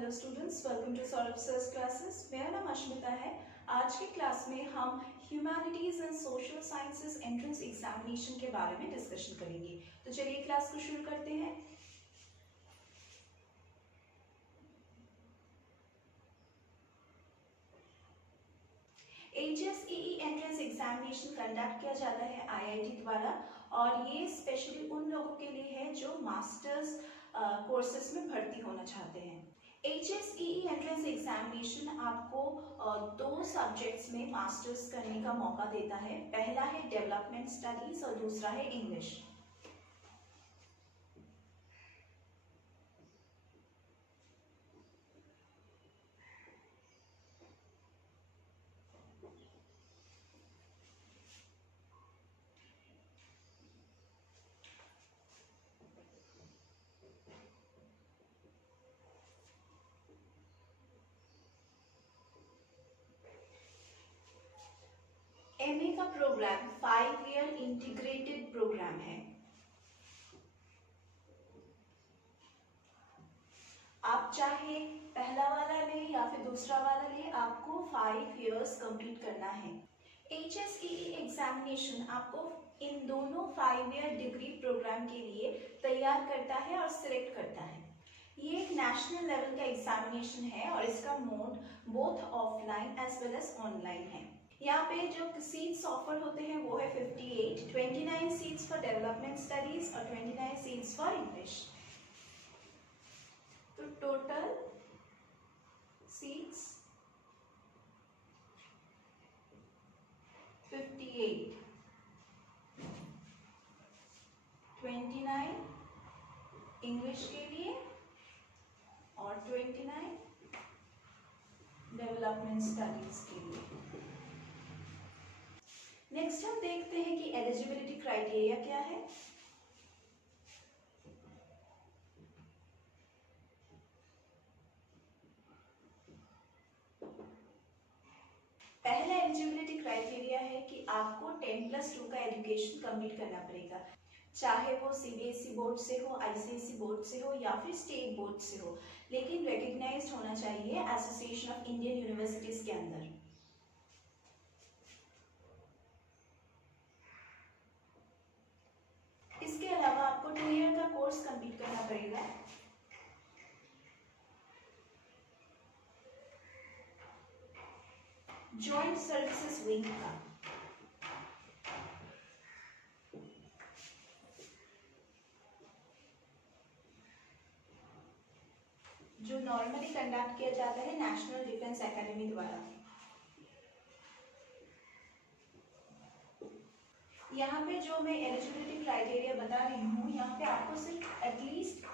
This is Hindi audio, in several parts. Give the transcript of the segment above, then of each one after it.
Hello students, welcome to Saurabh sir's classes. मेरा नाम अश्मिता है। आज की क्लास में हम humanities and social sciences entrance examination के बारे में डिस्कशन करेंगे। तो चलिए क्लास को शुरू करते हैं। HSEE एंट्रेंस एग्जामिनेशन कंडक्ट किया जाता है IIT द्वारा, और ये स्पेशली उन लोगों के लिए है जो मास्टर्स कोर्सेज में भर्ती होना चाहते हैं। HSEE एंट्रेंस एग्जामिनेशन आपको दो सब्जेक्ट्स में मास्टर्स करने का मौका देता है। पहला है डेवलपमेंट स्टडीज और दूसरा है इंग्लिश। MA का प्रोग्राम 5 ईयर इंटीग्रेटेड प्रोग्राम है। आप चाहे पहला वाला ले या फिर दूसरा वाला ले, आपको 5 इयर्स कंप्लीट करना है। HSEE एग्जामिनेशन आपको इन दोनों 5 ईयर डिग्री प्रोग्राम के लिए तैयार करता है और सिलेक्ट करता है। ये एक नेशनल लेवल का एग्जामिनेशन है और इसका mode both offline as well as online है। यहाँ पे जो सीट्स ऑफर होते हैं वो है 58, 29 सीट्स फॉर डेवलपमेंट स्टडीज और 29 सीट्स फॉर इंग्लिश। तो टोटल सीट्स 58, 29 इंग्लिश के लिए और 29 डेवलपमेंट स्टडीज के लिए। नेक्स्ट हम देखते हैं कि एलिजिबिलिटी क्राइटेरिया क्या है। पहला एलिजिबिलिटी क्राइटेरिया है कि आपको 10+2 का एजुकेशन कंप्लीट करना पड़ेगा, चाहे वो CBSE बोर्ड से हो, ICSE बोर्ड से हो या फिर स्टेट बोर्ड से हो, लेकिन रिकॉग्नाइज्ड होना चाहिए एसोसिएशन ऑफ इंडियन यूनिवर्सिटीज के अंदर। इसके अलावा आपको 2 ईयर का कोर्स कंप्लीट करना पड़ेगा। जॉइंट सर्विसेज विंग का। जो नॉर्मली कंडक्ट किया जाता है नेशनल डिफेंस एकेडमी द्वारा। यहाँ पे जो मैं एलिजिबिलिटी क्राइटेरिया बता रही हूँ, यहाँ पे आपको सिर्फ एटलीस्ट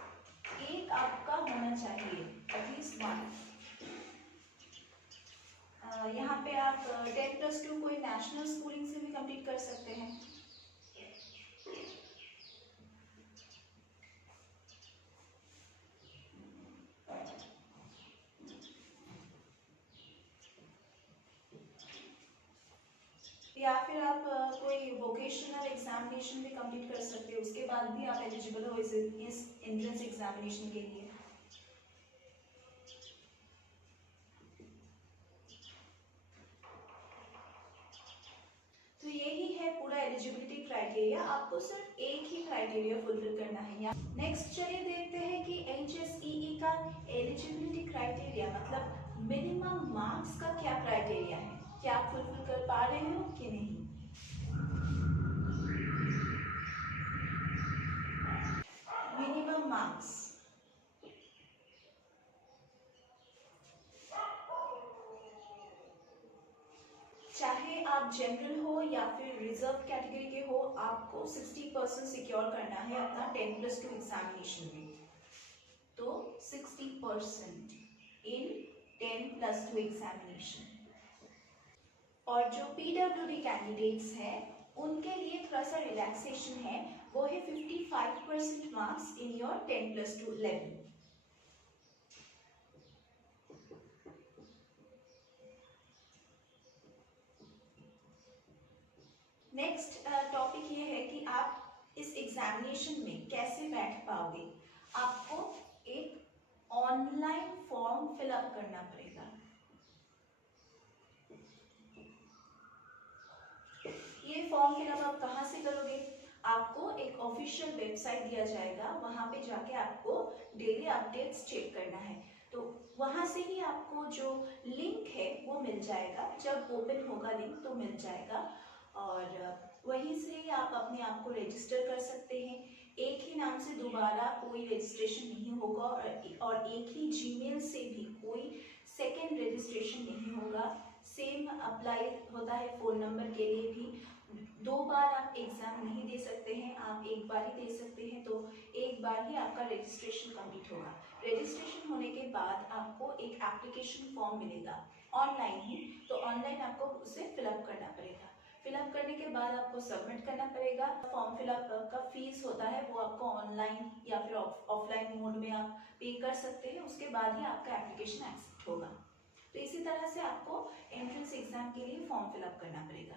एक आपका होना चाहिए, एटलीस्ट 1। यहाँ पे आप 10+2 कोई नेशनल स्कूलिंग से भी कंप्लीट कर सकते हैं। या फिर आप कोई वोकेशनल एग्जामिनेशन भी कंप्लीट कर सकते हो, उसके बाद भी आप एलिजिबल हो इस एंट्रेंस एग्जामिनेशन के लिए। तो यही है पूरा एलिजिबिलिटी क्राइटेरिया। आपको सिर्फ एक ही क्राइटेरिया फुलफिल करना है। नेक्स्ट चलिए देखते हैं कि HSEE का एलिजिबिलिटी क्राइटेरिया मतलब मिनिमम मार्क्स का क्या क्राइटेरिया है, क्या आप फुलफिल कर पा रहे हो कि नहीं। मिनिमम मार्क्स चाहे आप जनरल हो या फिर रिजर्व कैटेगरी के हो, आपको 60% सिक्योर करना है अपना 10+2 एग्जामिनेशन में। तो 60% इन 10+2 एग्जामिनेशन। और जो PWD कैंडिडेट्स हैं उनके लिए थोड़ा सा रिलैक्सेशन है, वो है 55% marks in your 10+2 level. Next topic ये है कि आप इस एग्जामिनेशन में कैसे बैठ पाओगे। आपको एक ऑनलाइन फॉर्म फिलअप करना पड़ेगा। ये फॉर्म फिलअप आप कहाँ से करोगे? आपको एक ऑफिशियल वेबसाइट दिया जाएगा, वहां पे जाके आपको डेली अपडेट्स चेक करना है। तो वहां से ही आपको जो लिंक है वो मिल जाएगा, जब ओपन होगा लिंक तो मिल जाएगा, और वहीं से ही आप अपने आप को रजिस्टर कर सकते हैं। एक ही नाम से दोबारा कोई रजिस्ट्रेशन नहीं होगा, और एक ही जीमेल से भी कोई सेकेंड रजिस्ट्रेशन नहीं होगा। सेम अप्लाई होता है फ़ोन नंबर के लिए भी। 2 बार आप एग्ज़ाम नहीं दे सकते हैं, आप एक बार ही दे सकते हैं, तो एक बार ही आपका रजिस्ट्रेशन कंप्लीट होगा। रजिस्ट्रेशन होने के बाद आपको एक एप्लीकेशन फॉर्म मिलेगा ऑनलाइन ही, तो ऑनलाइन आपको उसे फिलअप करना पड़ेगा। फिलअप करने के बाद आपको सबमिट करना पड़ेगा। फॉर्म फिलअप का फीस होता है वो आपको ऑनलाइन या फिर ऑफलाइन मोड में आप पे कर सकते हैं, उसके बाद ही आपका एप्लीकेशन एक्सेप्ट होगा। तो इसी तरह से आपको एंट्रेंस एग्जाम के लिए फॉर्म फिलअप करना पड़ेगा।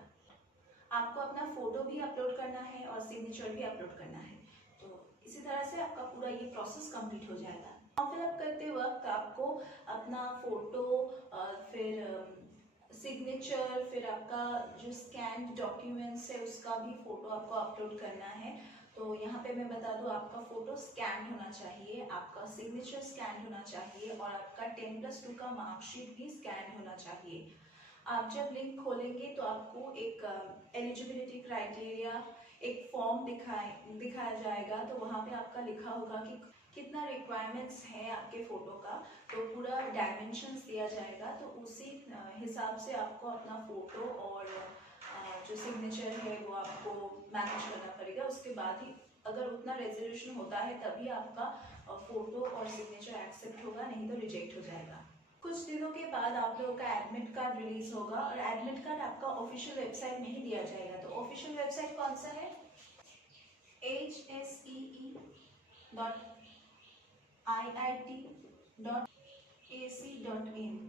आपको अपना फोटो भी अपलोड करना है और सिग्नेचर भी अपलोड करना है। तो इसी तरह से आपका पूरा ये प्रोसेस कंप्लीट हो जाएगा। फॉर्म फिलअप करते वक्त आपको अपना फोटो, फिर सिग्नेचर, फिर आपका जो स्कैन डॉक्यूमेंट्स है उसका भी फोटो आपको अपलोड करना है। तो यहाँ पे मैं बता दूँ, आपका फोटो स्कैन होना चाहिए, आपका सिग्नेचर स्कैन होना चाहिए, और आपका 10+2 का मार्कशीट भी स्कैन होना चाहिए। आप जब लिंक खोलेंगे तो आपको एक एलिजिबिलिटी क्राइटेरिया, एक फॉर्म दिखाया जाएगा। तो वहाँ पे आपका लिखा होगा कि कितना रिक्वायरमेंट्स है आपके फ़ोटो का, तो पूरा डायमेंशंस दिया जाएगा। तो उसी हिसाब से आपको अपना फ़ोटो और जो सिग्नेचर है वो आपको मैनेज करना पड़ेगा। उसके बाद ही अगर उतना रेजोल्यूशन होता है तभी आपका फ़ोटो और सिग्नेचर एक्सेप्ट होगा, नहीं तो रिजेक्ट हो जाएगा। कुछ दिनों के बाद आप लोगों का एडमिट कार्ड रिलीज होगा, और एडमिट कार्ड आपका ऑफिशियल वेबसाइट में ही दिया जाएगा। तो ऑफिशियल वेबसाइट कौन सा है? hsee.iit.ac.in।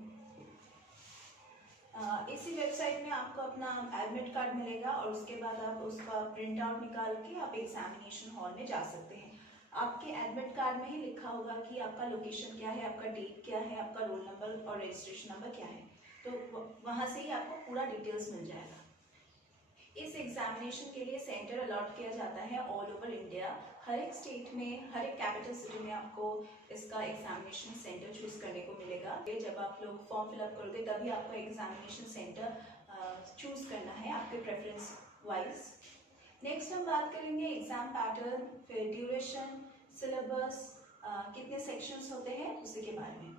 इसी वेबसाइट में आपको अपना एडमिट कार्ड मिलेगा, और उसके बाद आप उसका प्रिंट आउट निकाल के आप एग्जामिनेशन हॉल में जा सकते हैं। आपके एडमिट कार्ड में ही लिखा होगा कि आपका लोकेशन क्या है, आपका डेट क्या है, आपका रोल नंबर और रजिस्ट्रेशन नंबर क्या है। तो वहाँ से ही आपको पूरा डिटेल्स मिल जाएगा। इस एग्जामिनेशन के लिए सेंटर अलॉट किया जाता है ऑल ओवर इंडिया। हर एक स्टेट में, हर एक कैपिटल सिटी में आपको इसका एग्जामिनेशन सेंटर चूज करने को मिलेगा। जब आप लोग फॉर्म फिलअप करोगे तभी आपको एग्जामिनेशन सेंटर चूज करना है आपके प्रेफरेंस वाइज। नेक्स्ट हम बात करेंगे एग्जाम पैटर्न, फिर ड्यूरेशन, सिलेबस, कितने सेक्शंस होते हैं उसी के बारे में।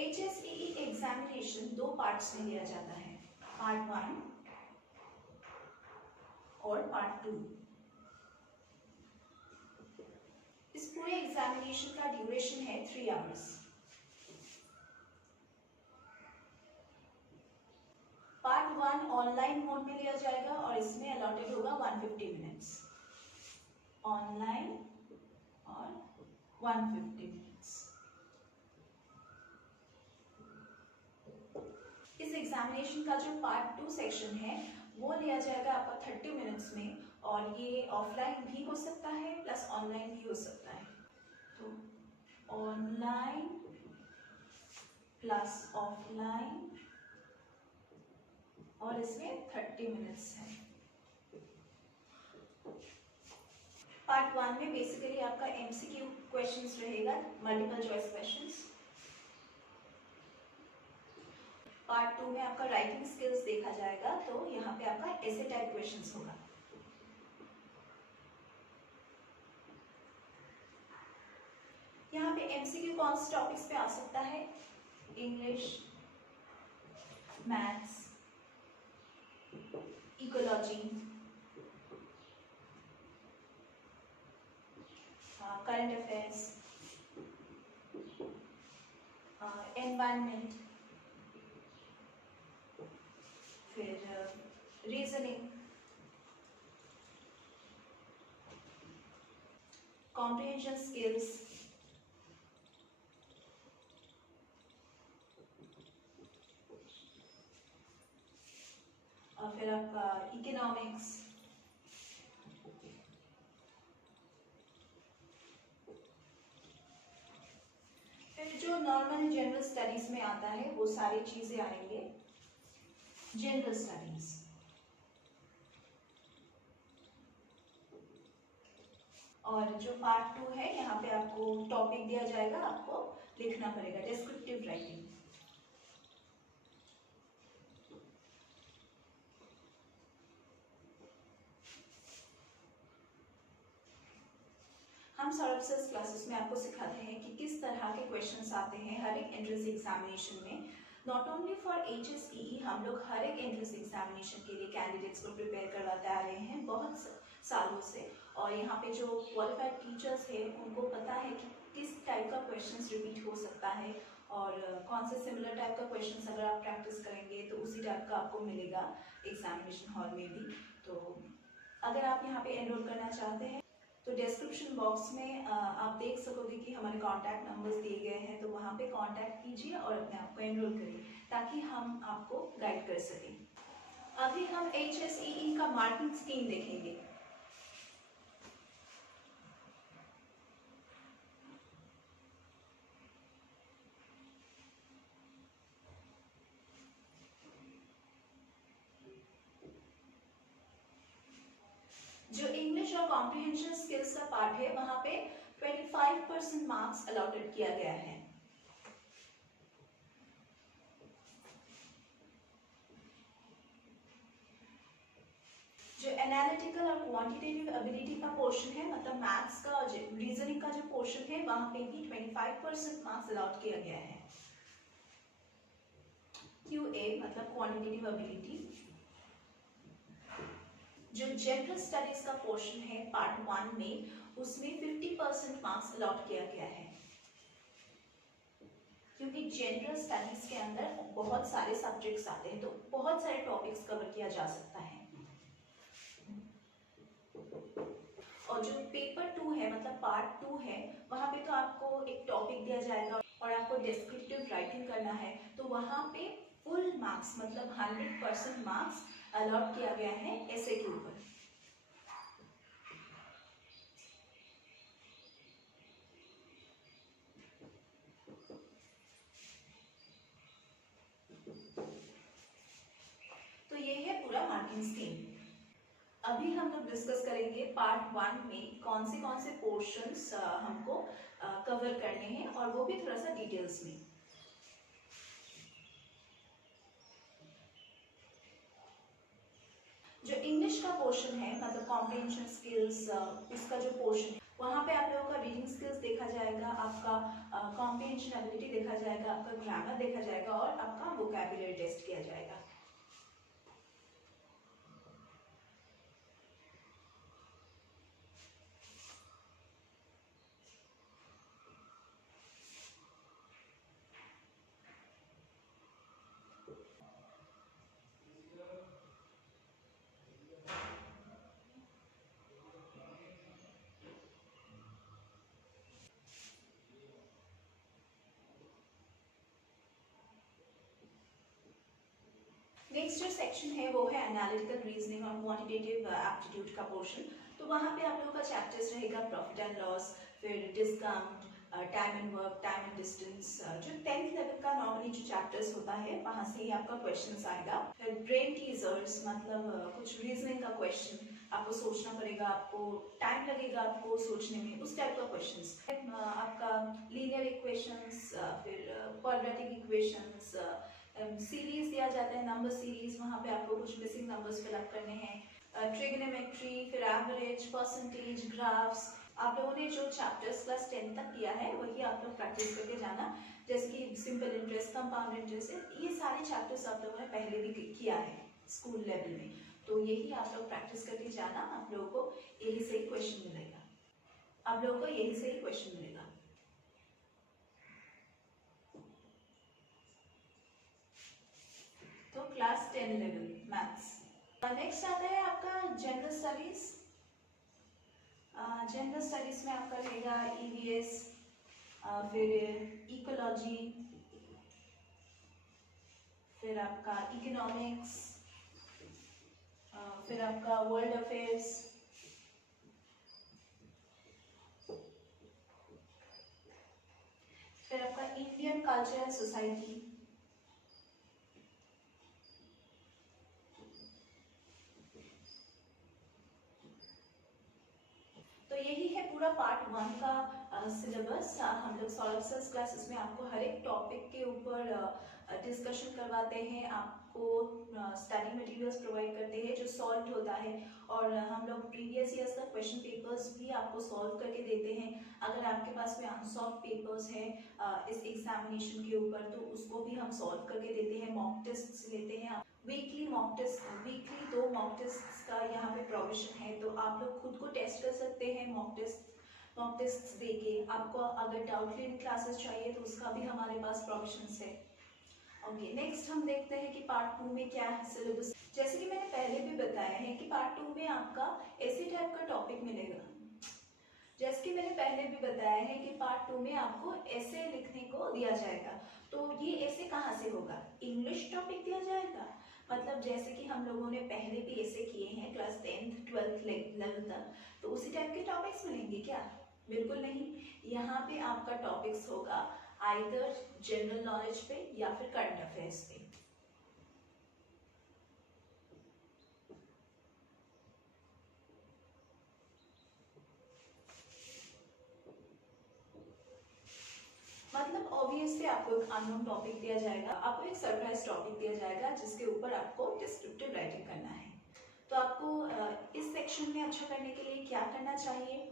HSEE एग्जामिनेशन 2 पार्ट्स में लिया जाता है, पार्ट 1 और पार्ट 2। इस पूरे एग्जामिनेशन का ड्यूरेशन है 3 आवर्स। पार्ट 1 ऑनलाइन मोड में लिया जाएगा और इसमें अलॉटेड होगा 150 मिनट्स ऑनलाइन और 150 मिनट्स। इस एग्जामिनेशन का जो पार्ट 2 सेक्शन है वो लिया जाएगा आपका 30 मिनट्स में, और ये ऑफलाइन भी हो सकता है प्लस ऑनलाइन भी हो सकता है। तो ऑनलाइन प्लस ऑफलाइन, और इसमें 30 मिनट्स है। पार्ट 1 में बेसिकली आपका MCQ क्वेश्चंस रहेगा, मल्टीपल चॉइस क्वेश्चंस। पार्ट 2 में आपका राइटिंग स्किल्स देखा जाएगा, तो यहाँ पे आपका ऐसे टाइप क्वेश्चंस होगा। यहाँ पे MCQ कौन से टॉपिक्स पे आ सकता है? English, maths, ecology, current affairs, environment, फिर रीजनिंग, कॉम्प्रिहेंशन स्किल्स, फिर आपका इकोनॉमिक्स, फिर जो नॉर्मल जनरल स्टडीज में आता है वो सारी चीजें आएंगे जनरल स्टडीज। और जो पार्ट 2 है यहाँ पे आपको टॉपिक दिया जाएगा, आपको लिखना पड़ेगा डिस्क्रिप्टिव राइटिंग। हम सौरभ सर क्लासेस में आपको सिखाते हैं कि किस तरह के क्वेश्चंस आते हैं हर एक एंट्रेंस एग्जामिनेशन में। नॉट ओनली फॉर HSEE, हम लोग हर एक एंट्रेंस एग्जामिनेशन के लिए कैंडिडेट्स को प्रिपेयर करवाते आ रहे हैं बहुत सालों से। और यहाँ पे जो क्वालिफाइड टीचर्स हैं उनको पता है कि किस टाइप का क्वेश्चंस रिपीट हो सकता है और कौन से सिमिलर टाइप का क्वेश्चंस अगर आप प्रैक्टिस करेंगे तो उसी टाइप का आपको मिलेगा एग्जामिनेशन हॉल में भी। तो अगर आप यहाँ पे एनरोल करना चाहते हैं तो डिस्क्रिप्शन बॉक्स में आप देख सकोगे कि हमारे कॉन्टैक्ट नंबर्स दिए गए हैं, तो वहाँ पे कॉन्टैक्ट कीजिए और अपने आप को एनरोल करिए ताकि हम आपको गाइड कर सकें। अभी हम HSEE का मार्किंग स्कीम देखेंगे। जो इंग्लिश और कॉम्प्रिहेंशन स्किल्स का पार्ट है वहां पे 25% मार्क्स अलॉटेड किया गया है। जो एनालिटिकल और क्वांटिटेटिव एबिलिटी का पोर्शन है, मतलब मैथ्स का और रीजनिंग का जो पोर्शन है वहां पे भी 25% मार्क्स अलॉट किया गया है। QA मतलब क्वांटिटेटिव एबिलिटी। जो जनरल स्टडीज का पोर्शन है पार्ट 1 में, उसमें 50% मार्क्स अलॉट किया गया है, क्योंकि जनरल स्टडीज के अंदर बहुत सारे सब्जेक्ट्स आते हैं तो बहुत सारे टॉपिक्स कवर किया जा सकता है। और जो पेपर 2 है मतलब पार्ट 2 है, वहां पे तो आपको एक टॉपिक दिया जाएगा और आपको डिस्क्रिप्टिव राइटिंग करना है, तो वहां पे फुल मार्क्स मतलब 100% मार्क्स अलॉट किया गया है ऐसे के ऊपर। तो ये है पूरा मार्किंग स्कीम। अभी हम लोग डिस्कस करेंगे पार्ट 1 में कौन से पोर्शंस हमको कवर करने हैं और वो भी थोड़ा सा डिटेल्स में। जो इंग्लिश का पोर्शन है मतलब कॉम्प्रिहेंशन स्किल्स, उसका जो पोर्शन है वहाँ पे आप लोगों का रीडिंग स्किल्स देखा जाएगा, आपका कॉम्प्रिहेंशन एबिलिटी देखा जाएगा, आपका ग्रामर देखा जाएगा और आपका वोकैबुलरी टेस्ट किया जाएगा। नेक्स्ट जो सेक्शन है वो है एनालिटिकल रीजनिंग और क्वांटिटेटिव एप्टीट्यूड का पोर्शन। तो वहाँ पे आप लोगों का चैप्टर्स रहेगा प्रॉफिट एंड लॉस, फिर discount, time and work, time and distance. जो 10th लेवल का नॉर्मली जो चैप्टर्स होता है वहाँ से ही आपका क्वेश्चंस आएगा। फिर ब्रेन टीजर्स मतलब कुछ रीजनिंग का क्वेश्चन, आपको सोचना पड़ेगा, आपको टाइम लगेगा आपको सोचने में, उस टाइप का क्वेश्चंस। आपका लीनियर इक्वेशंस, फिर क्वाड्रेटिक इक्वेशंस, सीरीज दिया जाता है नंबर सीरीज, वहाँ पे आपको कुछ मिसिंग नंबर्स फिल अप करने हैं, ट्रिग्नोमेट्री, फिर एवरेज, परसेंटेज, ग्राफ्स। आप लोगों ने जो चैप्टर्स क्लास 10 तक किया है वही आप लोग प्रैक्टिस करके जाना, जैसे कि सिंपल इंटरेस्ट, कंपाउंड इंटरेस्ट, ये सारे चैप्टर्स आप लोगों ने पहले भी किया है स्कूल लेवल में, तो यही आप लोग प्रैक्टिस करके जाना। आप लोगों को यही से ही क्वेश्चन मिलेगा, आप लोगों को यही से ही क्वेश्चन मिलेगा। तो क्लास 10 लेवल मैथ्स। नेक्स्ट आता है आपका जनरल स्टडीज। जनरल स्टडीज में आपका रहेगा EVS, फिर इकोलॉजी, फिर आपका इकोनॉमिक्स, फिर आपका वर्ल्ड अफेयर्स, फिर आपका इंडियन कल्चर एंड सोसाइटी, तो यही है पूरा पार्ट 1 का सिलेबस। हम लोग सॉल्व क्लासेस में आपको हर एक टॉपिक के ऊपर डिस्कशन करवाते हैं, आपको स्टडी मटेरियल्स प्रोवाइड करते हैं जो सॉल्व होता है, और हम लोग प्रीवियस ईयर्स का क्वेश्चन पेपर्स भी आपको सॉल्व करके देते हैं। अगर आपके पास में अनसॉल्व पेपर्स है इस एग्जामिनेशन के ऊपर, तो उसको भी हम सॉल्व करके देते हैं, मॉक टेस्ट लेते हैं। वीकली 2 मॉक टेस्ट का यहाँ पे प्रोविजन है, तो आप लोग खुद को टेस्ट कर सकते हैं मॉक टेस्ट देके। आपको अगर डाउट क्लियरिंग क्लासेस चाहिए तो उसका भी हमारे पास प्रोविजन है। ओके, नेक्स्ट हम देखते हैं कि पार्ट 2 में क्या है सिलेबस। जैसे कि मैंने पहले भी बताया है कि पार्ट 2 में आपका ऐसे टाइप का टॉपिक मिलेगा। जैसे कि मैंने पहले भी बताया है कि पार्ट 2 में आपको ऐसे लिखने को दिया जाएगा। तो ये ऐसे कहाँ से होगा? इंग्लिश टॉपिक दिया जाएगा, मतलब जैसे कि हम लोगों ने पहले भी ऐसे किए हैं क्लास 10th 12th लेवल तक, तो उसी टाइप के टॉपिक्स मिलेंगे क्या? बिल्कुल नहीं। यहाँ पे आपका टॉपिक्स होगा आइदर जनरल नॉलेज पे या फिर करंट अफेयर्स पे। मतलब ऑब्वियसली आपको एक अननोन टॉपिक दिया जाएगा, आपको एक सरप्राइज टॉपिक दिया जाएगा जिसके ऊपर आपको डिस्क्रिप्टिव राइटिंग करना है। तो आपको इस सेक्शन में अच्छा करने के लिए क्या करना चाहिए?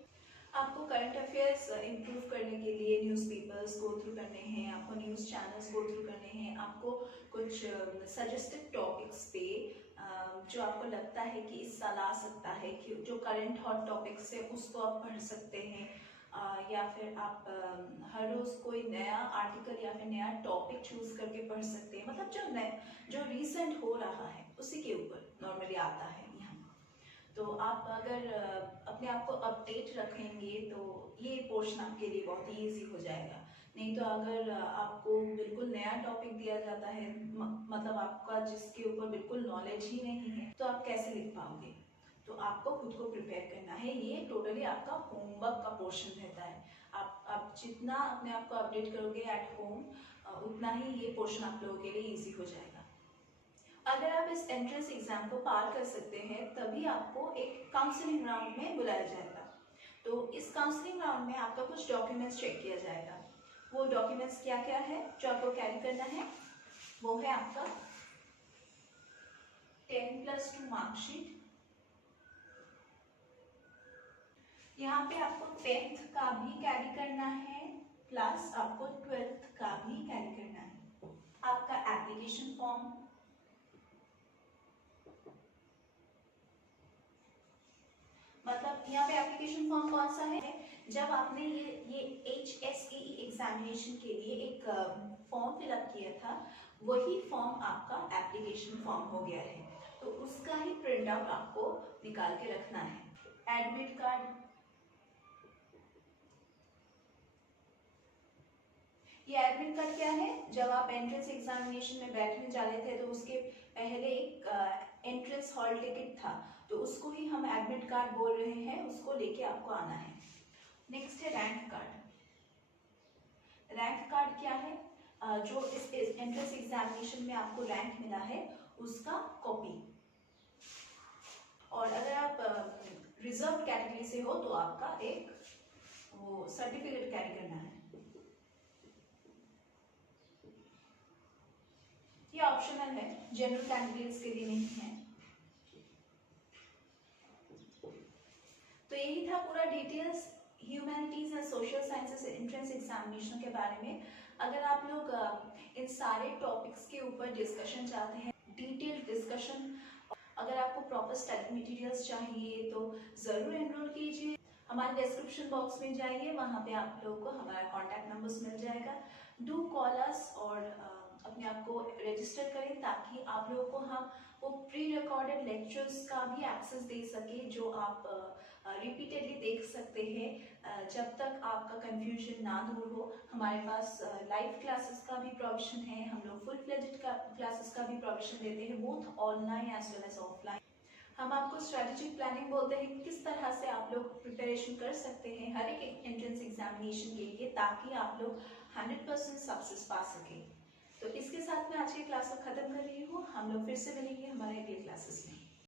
आपको करंट अफेयर्स इम्प्रूव करने के लिए न्यूज़पेपर्स गो थ्रू करने हैं, आपको न्यूज़ चैनल्स गो थ्रू करने हैं, आपको कुछ सजेस्टेड टॉपिक्स पे जो आपको लगता है कि इस साल आ सकता है, कि जो करंट हॉट टॉपिक्स है उसको आप पढ़ सकते हैं, या फिर आप हर रोज कोई नया आर्टिकल या फिर नया टॉपिक चूज करके पढ़ सकते हैं। मतलब जो रीसेंट हो रहा है उसी के ऊपर नॉर्मली आता है यहाँ। तो आप अगर अपने आप को अपडेट रखेंगे तो ये पोर्शन आपके लिए बहुत ही ईजी हो जाएगा। नहीं तो अगर आपको बिल्कुल नया टॉपिक दिया जाता है, मतलब आपका जिसके ऊपर बिल्कुल नॉलेज ही नहीं है, तो आप कैसे लिख पाओगे? तो आपको खुद को प्रिपेयर करना है। ये टोटली आपका होमवर्क का पोर्शन रहता है। आप जितना अपने आप को अपडेट करोगे एट होम, उतना ही ये पोर्शन आप लोगों के लिए इजी हो जाएगा। अगर आप इस एंट्रेंस एग्जाम को पार कर सकते हैं तभी आपको एक काउंसलिंग राउंड में बुलाया जाएगा। तो इस काउंसलिंग राउंड में आपका कुछ डॉक्यूमेंट्स चेक किया जाएगा। वो डॉक्यूमेंट्स क्या क्या है जो आपको कैरी करना है? वो है आपका 10+2 मार्कशीट। यहाँ पे आपको 10th का भी कैरी करना है, प्लस आपको 12th का भी कैरी करना है। आपका एप्लीकेशन फॉर्म, मतलब यहाँ पे एप्लीकेशन फॉर्म कौन सा है? जब आपने ये HSEE एग्जामिनेशन के लिए एक फॉर्म फिलअप किया था, वही फॉर्म आपका एप्लीकेशन फॉर्म हो गया है, तो उसका ही प्रिंट आउट आपको निकाल के रखना है। एडमिट कार्ड, ये एडमिट कार्ड क्या है? जब आप एंट्रेंस एग्जामिनेशन में बैठने जा रहे थे तो उसके पहले एक एंट्रेंस हॉल टिकट था, तो उसको ही हम एडमिट कार्ड बोल रहे हैं, उसको लेके आपको आना है। नेक्स्ट है रैंक कार्ड। रैंक कार्ड क्या है? जो इस एंट्रेंस एग्जामिनेशन में आपको रैंक मिला है उसका कॉपी। और अगर आप रिजर्व कैटेगरी से हो तो आपका एक वो सर्टिफिकेट कैरी करना है। ये ऑप्शनल है, जनरल कैंडिडेट्स के लिए नहीं है। तो यही था पूरा details humanities and social sciences entrance examination के बारे में। अगर आप लोग इन सारे टॉपिक्स के ऊपर डिस्कशन चाहते हैं, डिटेल्ड डिस्कशन, अगर आपको प्रॉपर स्टडी मटेरियल्स चाहिए तो ज़रूर एनरोल कीजिए। हमारे डिस्क्रिप्शन बॉक्स में जाइए, वहाँ पे आप लोगों को हमारा कॉन्टैक्ट नंबर्स मिल जाएगा। डू कॉल अस और अपने आप को रजिस्टर करें ताकि आप लोगों को हम वो प्री रिकॉर्डेड लेक्चर्स का भी एक्सेस दे सके, जो आप रिपीटेडली देख सकते हैं जब तक आपका कंफ्यूजन ना दूर हो। हमारे पास लाइव क्लासेस का भी प्रोविजन है, हम लोग फुल फ्लेज्ड क्लासेस का भी प्रोविजन देते हैं, both online as well as offline. हम आपको स्ट्रेटेजिक प्लानिंग बोलते हैं, किस तरह से आप लोग प्रिपरेशन कर सकते हैं हर एक एंट्रेंस एग्जामिनेशन के लिए, ताकि आप लोग 100% सक्सेस पा सके। तो इसके साथ मैं आज की क्लास को खत्म कर रही हूँ। हम लोग फिर से मिलेंगे हमारे अगले क्लासेस में।